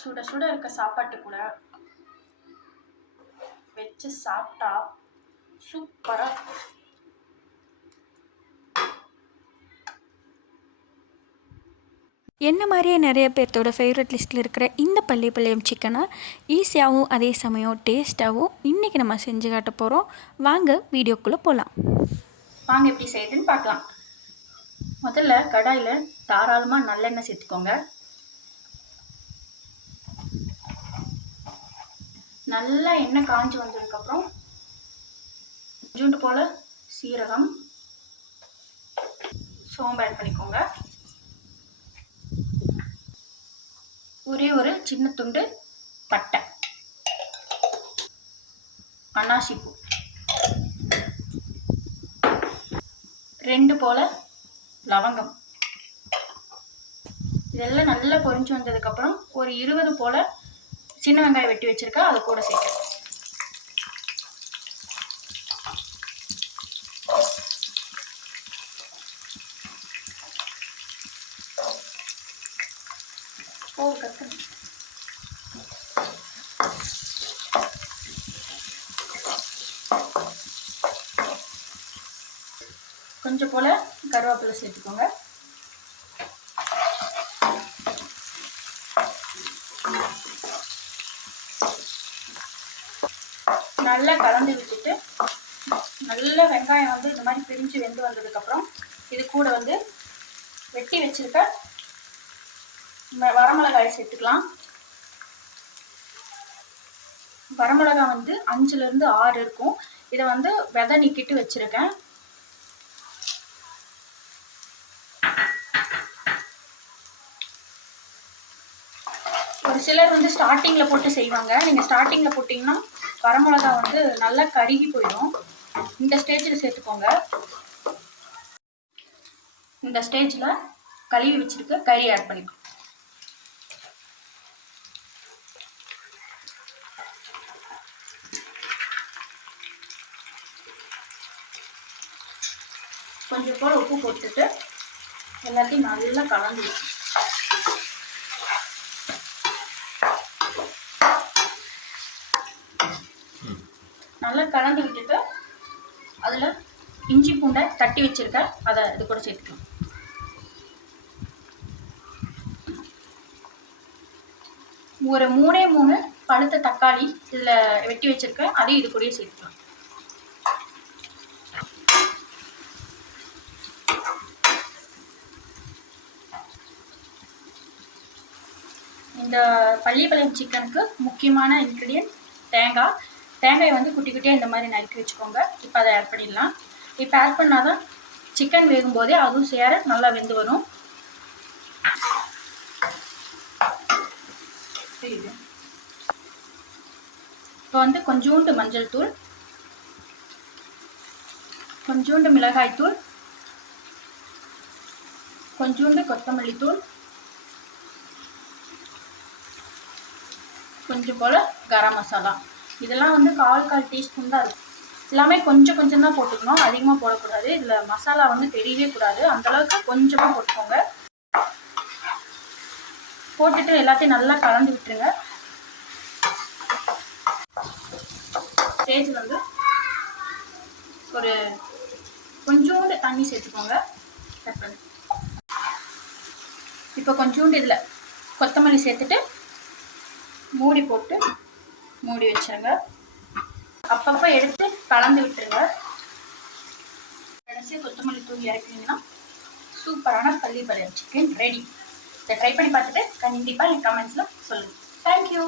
சுட சுட இருக்க சாப்பாட்டு கூட வச்சு சாப்பிட்டா சூப்பராக இருக்கும். என்ன மாதிரியே நிறைய பேர்த்தோட ஃபேவரட் லிஸ்ட்டில் இருக்கிற இந்த பள்ளிப்பாளையம் சிக்கனை ஈஸியாகவும் அதே சமயம் டேஸ்ட்டாகவும் இன்றைக்கி நம்ம செஞ்சு காட்ட போகிறோம். வாங்க வீடியோக்குள்ளே போகலாம். வாங்க எப்படி செய்யுதுன்னு பார்க்கலாம். முதல்ல கடாயில் தாராளமாக நல்லெண்ணெய் சேர்த்துக்கோங்க. நல்லா எண்ணெய் காஞ்சி வந்ததுக்கப்புறம் கொஞ்சோண்டு போல் சீரகம், சோம்பு ஆட் பண்ணிக்கோங்க. ஒரே ஒரு சின்ன துண்டு பட்டை, அன்னாசிப்பூ, 2 போல் லவங்கம். இதெல்லாம் நல்லா பொரிஞ்சு வந்ததுக்கப்புறம் ஒரு 20 போல் சின்ன வெங்காயம் வெட்டி வச்சுருக்கேன், அதை கூட சேர்க்கிறேன். கொஞ்சம் போல் கருவேப்பிலை சேர்த்துக்கோங்க. நல்லா கலந்து விட்டுட்டு நல்ல வெங்காயம் வந்து இந்த மாதிரி பிரிஞ்சு வெந்து வந்ததுக்கப்புறம் இது கூட வந்து வெட்டி வச்சிருக்க வரமிளகாய் சேர்த்துக்கலாம். வரமிளகாய் வந்து 5லேருந்து 6 இருக்கும். இதை வந்து விதை நீக்கிட்டு வச்சிருக்கேன். ஒரு சிலர் வந்து ஸ்டார்டிங்கில் போட்டு செய்வாங்க. நீங்கள் ஸ்டார்டிங்கில் போட்டிங்கன்னா வரமிளகா வந்து நல்லா கருகி போயிடும். இந்த ஸ்டேஜில் சேர்த்துக்கோங்க. இந்த ஸ்டேஜில் கழுவி வச்சிருக்க கறி ஆட் பண்ணிக்கோ. கொஞ்சம் போல் உப்பு போட்டுட்டு எல்லாத்தையும் நல்லா கலந்து நல்லா கலந்து விட்டுட்டு அதில் இஞ்சி பூண்டை தட்டி வச்சுருக்கேன், அதை இது கூட சேர்த்துக்கலாம். ஒரு 3 பழுத்த தக்காளி இதில் வெட்டி வச்சுருக்கேன், அதையும் இது கூடயே சேர்த்துக்கலாம். இந்த பள்ளிப்பாளையம் சிக்கனுக்கு முக்கியமான இன்க்ரீடியன்ட் தேங்காய். தேங்காயை வந்து குட்டி குட்டியாக இந்த மாதிரி நறுக்கி வச்சுக்கோங்க. இப்போ அதை ஆட் பண்ணிடலாம். இப்போ ஆட் பண்ணால் தான் சிக்கன் வேகும்போதே அதுவும் சேர நல்லா வெந்து வரும். இப்போ வந்து கொஞ்சோண்டு மஞ்சள் தூள், கொஞ்சோண்டு மிளகாய் தூள், கொஞ்சோண்டு கொத்தமல்லி தூள், கொஞ்சம் போல் கரம் மசாலா. இதெல்லாம் வந்து 1/4 டீஸ்பூன் தான் இருக்கும். எல்லாமே கொஞ்சம் கொஞ்சம் தான் போட்டுக்கணும், அதிகமாக போடக்கூடாது. இதில் மசாலா வந்து தெரியவே கூடாது, அந்தளவுக்கு கொஞ்சமாக போட்டுக்கோங்க. போட்டுட்டு எல்லாத்தையும் நல்லா கலந்து விட்டுருங்க. ஸ்டேஜில் வந்து ஒரு கொஞ்சோண்டு தண்ணி சேர்த்துக்கோங்க. இப்போ கொஞ்சோண்டு இதில் கொத்தமல்லி சேர்த்துட்டு மூடி போட்டு மூடி வச்சுருங்க. அப்பப்போ எடுத்து கலந்து விட்டுருங்க. கடைசி கொத்தமல்லி தூள் இறக்கினீங்கன்னா சூப்பரான பள்ளிப்பாளையம் சிக்கன் ரெடி. இதை ட்ரை பண்ணி பார்த்துட்டு கண்டிப்பாக என் கமெண்ட்ஸில் சொல்லுங்கள். தேங்க்யூ.